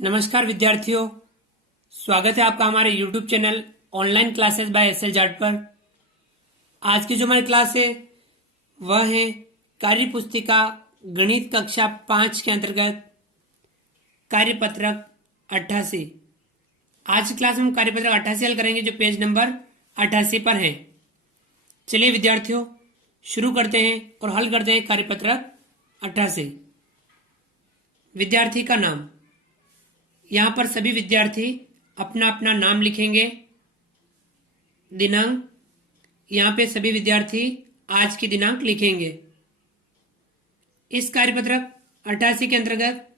नमस्कार विद्यार्थियों, स्वागत है आपका हमारे YouTube channel online classes by SL Jat पर। आज की जो हमारी क्लास है वह है कार्य पुस्तिका गणित कक्षा 5 के अंतर्गत कार्यपत्रक 88। आज की क्लास में हम कार्यपत्रक 88 हल करेंगे जो पेज नंबर 88 पर है। चलिए विद्यार्थियों शुरू करते हैं और हल करते हैं कार्यपत्रक 88। विद्यार्थी का नाम, यहाँ पर सभी विद्यार्थी अपना अपना नाम लिखेंगे। दिनांक, यहाँ पे सभी विद्यार्थी आज की दिनांक लिखेंगे। इस कार्यपत्रक 88 के अंतर्गत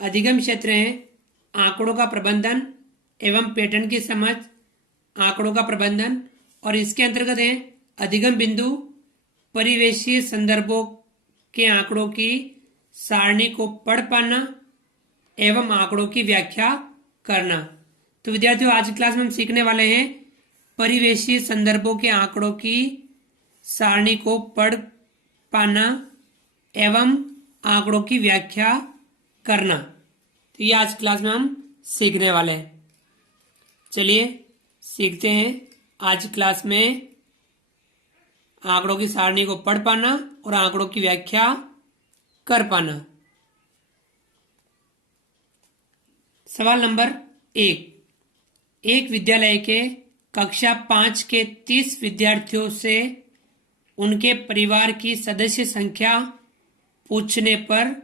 अधिगम क्षेत्र है आंकड़ों का प्रबंधन एवं पैटर्न की समझ, आंकड़ों का प्रबंधन, और इसके अंतर्गत है अधिगम बिंदु, परिवेशीय संदर्भों के आंकड़ों की सारणी को पढ़ पाना एवं आंकड़ों की व्याख्या करना। तो विद्यार्थियों आज की क्लास में हम सीखने वाले हैं परिवेशीय संदर्भों के आंकड़ों की सारणी को पढ़ पाना एवं आंकड़ों की व्याख्या करना। तो ये आज क्लास में हम सीखने वाले हैं। चलिए सीखते हैं आज क्लास में आंकड़ों की सारणी को पढ़ पाना और आंकड़ों की व्याख्या कर पाना। सवाल नंबर 1। एक विद्यालय के कक्षा 5 के 30 विद्यार्थियों से उनके परिवार की सदस्य संख्या पूछने पर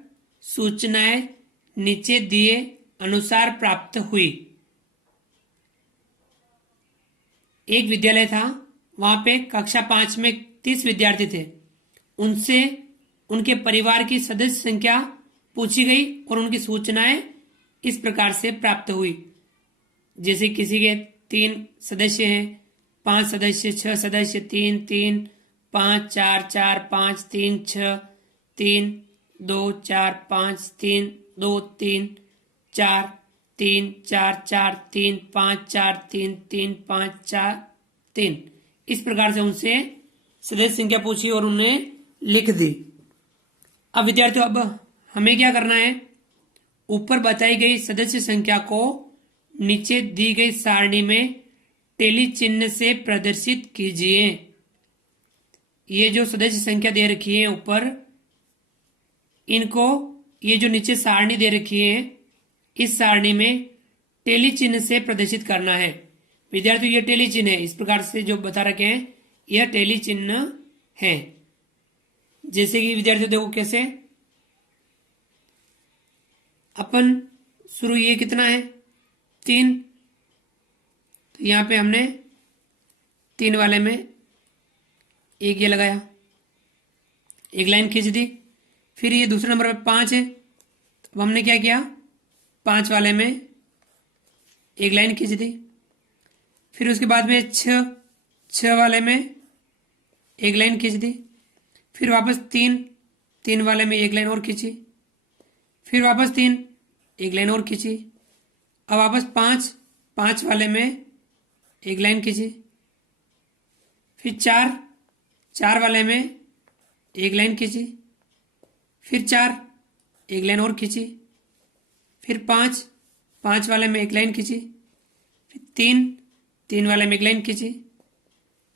सूचनाएं नीचे दिए अनुसार प्राप्त हुई। एक विद्यालय था, वहां पे कक्षा 5 में 30 विद्यार्थी थे। उनसे उनके परिवार की सदस्य संख्या पूछी गई और उनकी सूचनाएं इस प्रकार से प्राप्त हुई। जैसे किसी के 3 सदस्य हैं, 5 सदस्य, 6 सदस्य, 3 3 5 4 4 5 3 6 3 2 4 5 3 2 3 4 3 4 4 3 5 4 3 3 5 4 3, इस प्रकार से उनसे सदस्य संख्या पूछी और उन्हें लिख दी। अब विद्यार्थियों अब हमें क्या करना है, ऊपर बताई गई सदस्य संख्या को नीचे दी गई सारणी में टेली चिन्ह से प्रदर्शित कीजिए। ये जो सदस्य संख्या दे रखी है ऊपर, इनको ये जो नीचे सारणी दे रखी है इस सारणी में टेली चिन्ह से प्रदर्शित करना है। विद्यार्थियों ये टेली चिन्ह है, इस प्रकार से जो बता रखे हैं यह टेली चिन्ह है। जैसे कि विद्यार्थियों देखो कैसे अपन शुरू, ये कितना है 3, तो यहां पे हमने 3 वाले में एक ये लगाया, एक लाइन खींच दी। फिर ये दूसरे नंबर पे 5 है, तो हमने क्या किया 5 वाले में एक लाइन खींच दी। फिर उसके बाद में 6 वाले में एक लाइन खींच दी। फिर वापस 3 वाले में एक लाइन और खींची। फिर वापस 3, एक लाइन और खींची। अब वापस 5 वाले में एक लाइन खींची। फिर 4 वाले में एक लाइन खींची। फिर 4, एक लाइन और खींची। फिर 5 वाले में एक लाइन खींची। फिर 3 वाले में एक लाइन खींची।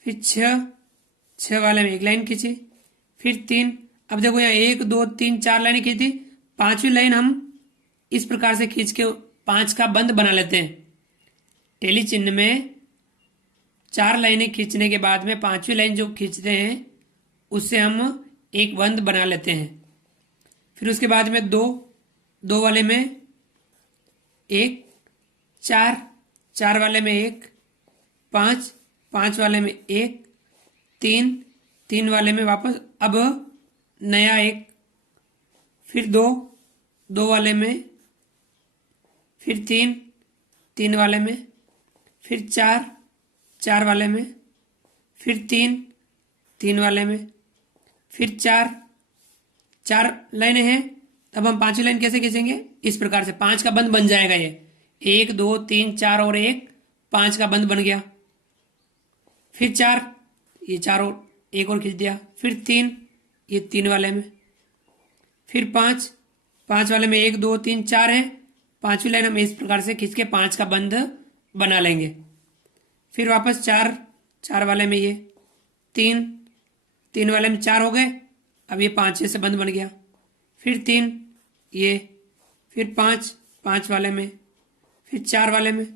फिर 6 वाले में एक लाइन खींची। फिर 3, अब देखो यहाँ 1 2 3 4 लाइनें खींची। 5वीं लाइन हम इस प्रकार से खींच के 5 का बंद बना लेते हैं। टेली चिन्ह में 4 लाइनें खींचने के बाद में 5वीं लाइन जो खींचते हैं उससे हम एक बंद बना लेते हैं। फिर उसके बाद में 2 वाले में 1, 4 वाले में 1, 5 वाले में 1, 3 वाले में वापस अब नया 1, फिर 2 वाले में, फिर 3 वाले में, फिर 4 वाले में, फिर 3 वाले में, फिर 4 लाइनें हैं। तब हम 5वीं लाइन कैसे खींचेंगे, इस प्रकार से 5 का बंद बन जाएगा। ये 1 2 3 4 और 1, 5 का बंद बन गया। फिर 4, ये 4 और 1 और खींच दिया। फिर 3, ये 3 वाले में। फिर 5 वाले में 1 2 3 4 है, पांचवी लाइन हम इस प्रकार से खींच के 5 का बंध बना लेंगे। फिर वापस 4 वाले में ये 3 वाले में 4 हो गए। अब ये 5 से बंध बन गया। फिर 3 ये, फिर 5 वाले में, फिर 4 वाले में,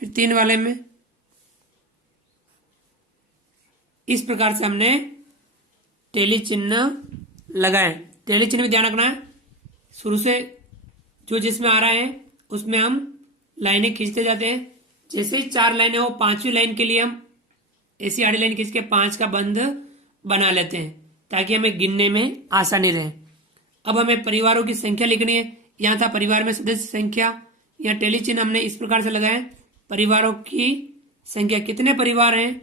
फिर 3 वाले में। इस प्रकार से हमने टेली चिन्ह लगाए। टेली चिन्ह में ध्यान रखना है, शुरू से जो जिसमें आ रहा है उसमें हम लाइनें खींचते जाते हैं। जैसे ही 4 लाइनें हो, 5वीं लाइन के लिए हम ऐसी आड़ी लाइन खींच के 5 का बंध बना लेते हैं ताकि हमें गिनने में आसानी रहे। अब हमें परिवारों की संख्या लिखनी है। यहाँ था परिवार में सदस्य संख्या, यहाँ टेली चिन्ह हमने इस प्रकार से लगाया। परिवारों की संख्या, कितने परिवार हैं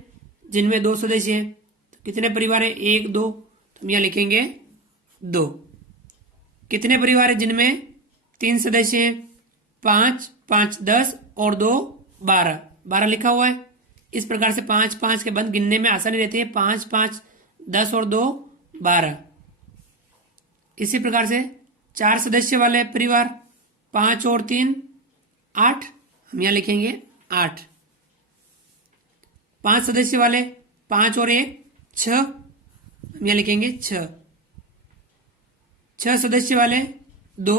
जिनमें 2 सदस्य हैं, तो कितने परिवार हैं 1 2, तो हम यहाँ लिखेंगे 2। कितने परिवार हैं जिनमें 3 सदस्य हैं, 5 5 10 और 2 12 लिखा हुआ है। इस प्रकार से 5 5 के बंद गिनने में आसानी रहती है। 5 5 10 और 2 12। इसी प्रकार से 4 सदस्य वाले परिवार, 5 और 3 8, हम यहाँ लिखेंगे 8। 5 सदस्य वाले, 5 और 1 6, हम यहाँ लिखेंगे 6। 6 सदस्य वाले 2,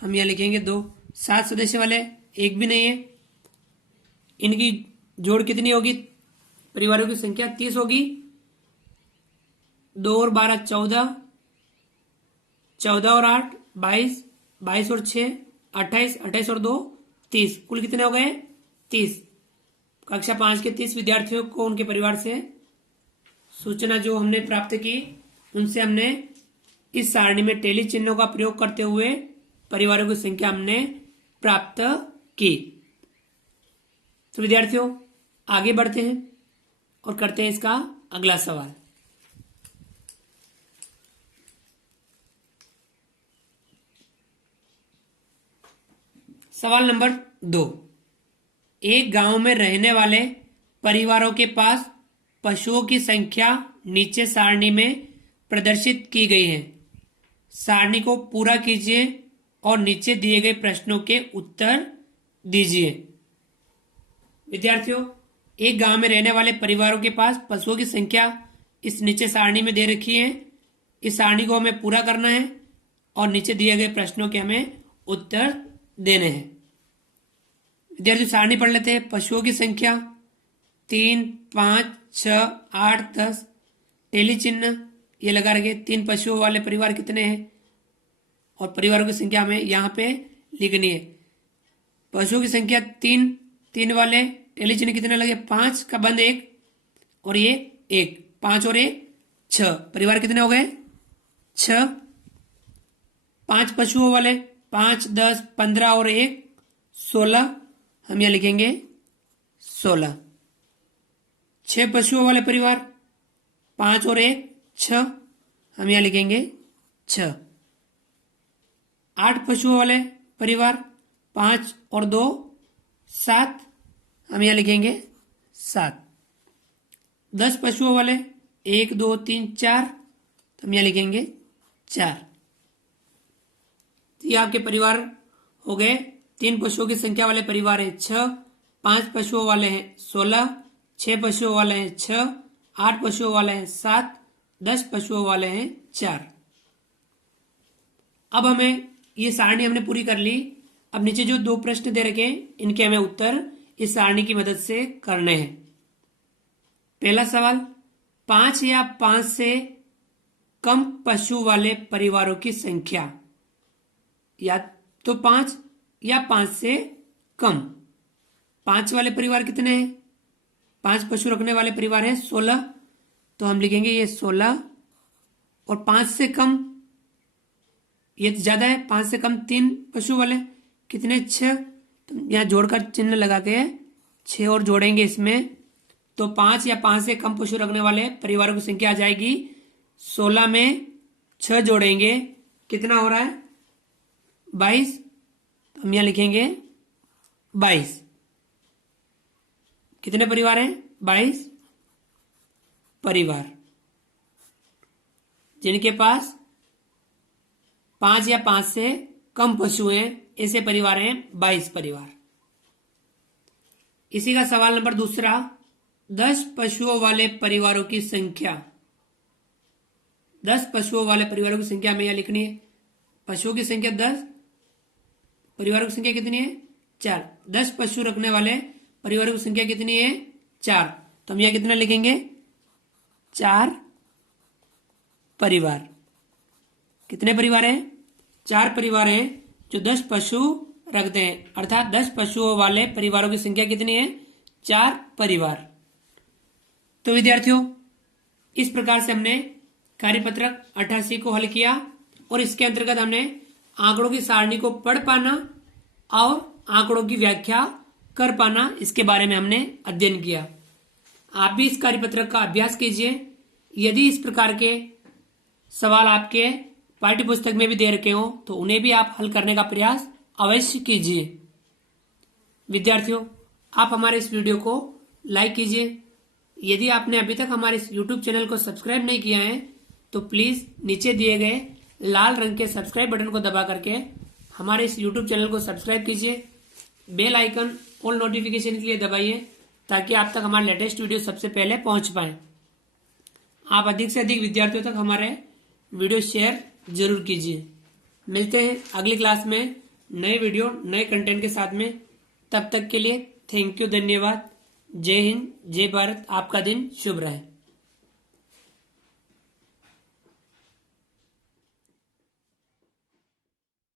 हम यहाँ लिखेंगे 2। 7 सदस्य वाले 1 भी नहीं है। इनकी जोड़ कितनी होगी? परिवारों की संख्या 30 होगी। 2 और 12 14, 14 और 8 22, 22 और 6 28, 28 और 2 30। कुल कितने हो गए? 30। कक्षा 5 के 30 विद्यार्थियों को उनके परिवार से सूचना जो हमने प्राप्त की, उनसे हमने इस सारणी में टेली चिन्हों का प्रयोग करते हुए परिवारों की संख्या हमने प्राप्त की। तो विद्यार्थियों, आगे बढ़ते हैं और करते हैं इसका अगला सवाल। सवाल नंबर 2। एक गांव में रहने वाले परिवारों के पास पशुओं की संख्या नीचे सारणी में प्रदर्शित की गई है। सारणी को पूरा कीजिए और नीचे दिए गए प्रश्नों के उत्तर दीजिए। विद्यार्थियों, एक गांव में रहने वाले परिवारों के पास पशुओं की संख्या इस नीचे सारणी में दे रखी है। इस सारणी को हमें पूरा करना है और नीचे दिए गए प्रश्नों के हमें उत्तर देने हैं। विद्यार्थियों, सारणी पढ़ लेते हैं। पशुओं की संख्या 3 5 6 8 10। टेली चिन्ह ये लगा रखे। 3 पशुओं वाले परिवार कितने हैं और परिवारों की संख्या हमें यहाँ पे लिखनी है। पशुओं की संख्या 3 वाले, टेली चिन्ह कितने लगे? 5 का बंद 1 और ये 1, 5 और 1 6। परिवार कितने हो गए? 6। 5 पशुओं वाले, 5 10 15 और 1 16, हम यहाँ लिखेंगे 16। 6 पशुओं वाले परिवार, 5 और 1 6, हम यहाँ लिखेंगे 6। 8 पशुओं वाले परिवार, 5 और 2 7, हम यहाँ लिखेंगे 7। 10 पशुओं वाले, 1 2 3 4, तो हम यहाँ लिखेंगे 4। तो ये आपके परिवार हो गए। 3 पशुओं की संख्या वाले परिवार है 6, 5 पशुओं वाले हैं 16, 6 पशुओं वाले हैं 6, 8 पशुओं वाले हैं 7, 10 पशुओं वाले हैं 4। अब हमें ये सारणी हमने पूरी कर ली। अब नीचे जो 2 प्रश्न दे रखे हैं, इनके हमें उत्तर इस सारणी की मदद से करने हैं। पहला सवाल, 5 या 5 से कम पशु वाले परिवारों की संख्या, या तो 5 या 5 से कम। 5 वाले परिवार कितने हैं? 5 पशु रखने वाले परिवार हैं 16, तो हम लिखेंगे ये 16। और 5 से कम, ये तो ज्यादा है, 5 से कम 3 पशु वाले कितने? 6, तो यहाँ जोड़कर चिन्ह लगा के 6 और जोड़ेंगे इसमें, तो 5 या 5 से कम पशु रखने वाले परिवारों की संख्या आ जाएगी 16 में 6 जोड़ेंगे, कितना हो रहा है? 22, तो हम यहाँ लिखेंगे 22। कितने परिवार हैं? 22 परिवार जिनके पास 5 या 5 से कम पशु हैं, ऐसे परिवार हैं 22 परिवार। इसी का सवाल नंबर दूसरा, 10 पशुओं वाले परिवारों की संख्या। 10 पशुओं वाले परिवारों की संख्या हमें यहां लिखनी है। पशुओं की संख्या 10, परिवारों की संख्या कितनी है 4। 10 पशु रखने वाले परिवारों की संख्या कितनी है 4। तो हम यहां कितना लिखेंगे 4 परिवार। कितने परिवार हैं 4 परिवार हैं जो 10 पशु रखते हैं, अर्थात 10 पशुओं वाले परिवारों की संख्या कितनी है 4 परिवार। तो विद्यार्थियों, इस प्रकार से हमने कार्यपत्रक 88 को हल किया और इसके अंतर्गत हमने आंकड़ों की सारणी को पढ़ पाना और आंकड़ों की व्याख्या कर पाना, इसके बारे में हमने अध्ययन किया। आप भी इस कार्यपत्रक का अभ्यास कीजिए। यदि इस प्रकार के सवाल आपके पाठ्य पुस्तक में भी दे रखे हो तो उन्हें भी आप हल करने का प्रयास अवश्य कीजिए। विद्यार्थियों, आप हमारे इस वीडियो को लाइक कीजिए। यदि आपने अभी तक हमारे इस YouTube चैनल को सब्सक्राइब नहीं किया है तो प्लीज नीचे दिए गए लाल रंग के सब्सक्राइब बटन को दबा करके हमारे इस YouTube चैनल को सब्सक्राइब कीजिए। बेल आइकन ऑल नोटिफिकेशन के लिए दबाइए ताकि आप तक हमारे लेटेस्ट वीडियो सबसे पहले पहुंच पाए। आप अधिक से अधिक विद्यार्थियों तक हमारे वीडियो शेयर जरूर कीजिए। मिलते हैं अगली क्लास में नए वीडियो नए कंटेंट के साथ में। तब तक के लिए थैंक यू, धन्यवाद। जय हिंद, जय भारत। आपका दिन शुभ रहे।